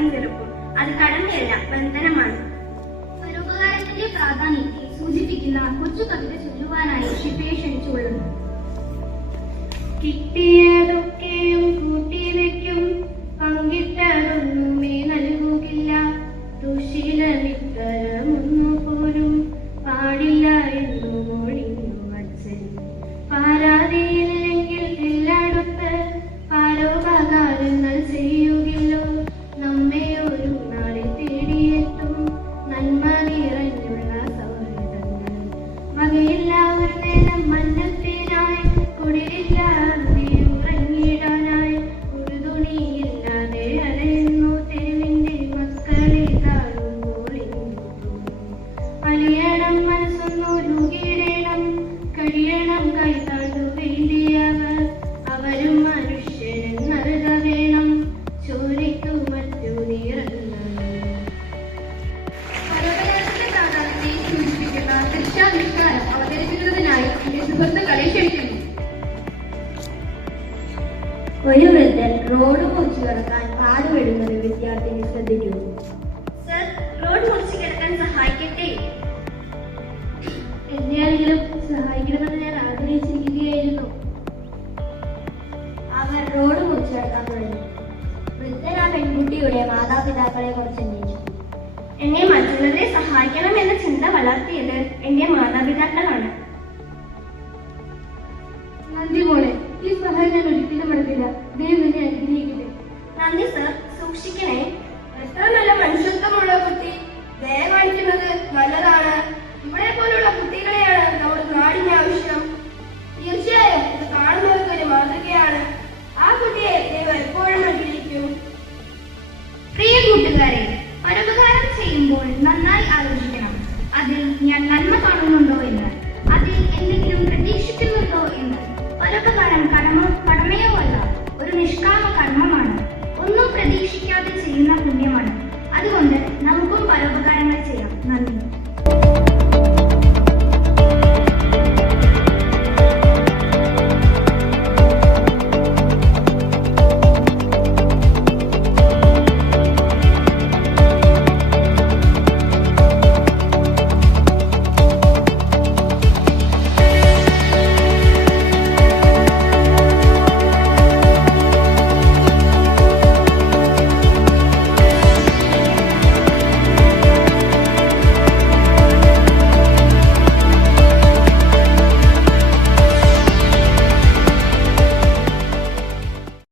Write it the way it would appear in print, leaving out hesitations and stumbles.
ബാധ്യതയും ചെറുപ്പം. അത് കടമയല്ല, ബന്ധനമാണ്. പരോപകാരത്തിന്റെ പ്രാധാന്യത്തെ സൂചിപ്പിക്കുന്ന കൊച്ചു കവിത ചൊല്ലുവാനായി ഷിഫയെ ക്ഷണിച്ചുകൊള്ളുന്നു. കിട്ടിയതൊക്കെയും കൂട്ടിവെക്കും, പങ്കിട്ടതൊന്നുമേ നൽകുകില്ല. ദുശീലമിത്തരമൊന്നു പോലും പാടില്ല എന്നു മൊഴിഞ്ഞു അച്ഛൻ. പാരാതിയില്ലെങ്കിൽ എല്ലായിടത്ത് പരോപകാരങ്ങൾ ചെയ്യുകില്ലോ. നമ്മെ ഒരു നാളിൽ തേടിയെത്തും നന്മ നിറഞ്ഞുള്ള സൗഹൃദങ്ങൾ. വകയില്ല ഒരു നേരം മന്നത്തിനായി, കുടിലില്ല ഉറങ്ങിടാനായി. ഒരു തുണിയില്ലാതെ അലയുന്നു തേവിന്റെ മക്കളെ താഴുമ്പോൾ. അലിയണം മനസ്സൊന്നു രൂപീടണം, കഴിയണം കൈതാണ്ടു വേണ്ടിയവർ. അവരും മനുഷ്യരെന്നറിക വേണം, ചോരയ്ക്കു മറ്റു നിറങ്ങൾ. പരോപകാരത്തിന്റെ പ്രാധാന്യത്തെ സൂചിപ്പിക്കുന്ന ദൃശ്യാവിഷ്കാരം അവതരിപ്പിക്കുന്നതിനായി എന്റെ സുഹൃത്തുക്കളെ ക്ഷണിക്കുന്നു. ഒരു വൃദ്ധൻ റോഡ് മുറിച്ചു കിടക്കാൻ പാടുപെടുന്നത് വിദ്യാർത്ഥിനി ശ്രദ്ധിക്കൂ. സർ, റോഡ് മുറിച്ചു കിടക്കാൻ സഹായിക്കട്ടെ? എന്നെയാണെങ്കിലും സഹായിക്കണമെന്ന് ഞാൻ ആഗ്രഹിച്ചിരിക്കുകയായിരുന്നു. അവർ റോഡ് മുറിച്ചു കിടക്കാൻ തുടങ്ങി. വൃദ്ധൻ ആ പെൺകുട്ടിയുടെ മാതാപിതാക്കളെ കുറിച്ച് അന്വേഷിച്ചു. എന്നെ മറ്റുള്ളവരെ സഹായിക്കണം എന്ന ചിന്ത വളർത്തിയത് എന്റെ മാതാപിതാക്കളാണ്. നന്ദി മോളെ, ഈ സഹായം ഞാൻ ഒരിക്കലും മറക്കില്ല. ദൈവം എന്നെ അനുഗ്രഹിക്കട്ടെ. നന്ദി സർ, സൂക്ഷിക്കണേ. എത്ര നല്ല മനുഷ്യത്വമുള്ള കുട്ടി. ദയ കാണിക്കുന്നത് നല്ലതാണ്. ഇവിടെ പോലുള്ള കുട്ടികളെയാണ് നമ്മുടെ നാടിന് ആവശ്യം. തീർച്ചയായും ഇത് കാണുന്നവർക്ക് ഒരു മാതൃകയാണ്. ആ കുട്ടിയെ ദൈവം എപ്പോഴും അനുഗ്രഹിക്കും. പ്രിയ കൂട്ടുകാരെ, പരോപകാരം ചെയ്യുമ്പോൾ നന്നായി ആലോചിക്കണം. അതിൽ ഞാൻ നന്മ കാണുന്നുണ്ടോ എന്ന്, അതിൽ എന്തെങ്കിലും പ്രതീക്ഷിക്കുന്നുണ്ടോ എന്ന്. പരോപകാരം കടമയോ അല്ല, ഒരു നിഷ്കാമ കർമ്മമാണ്.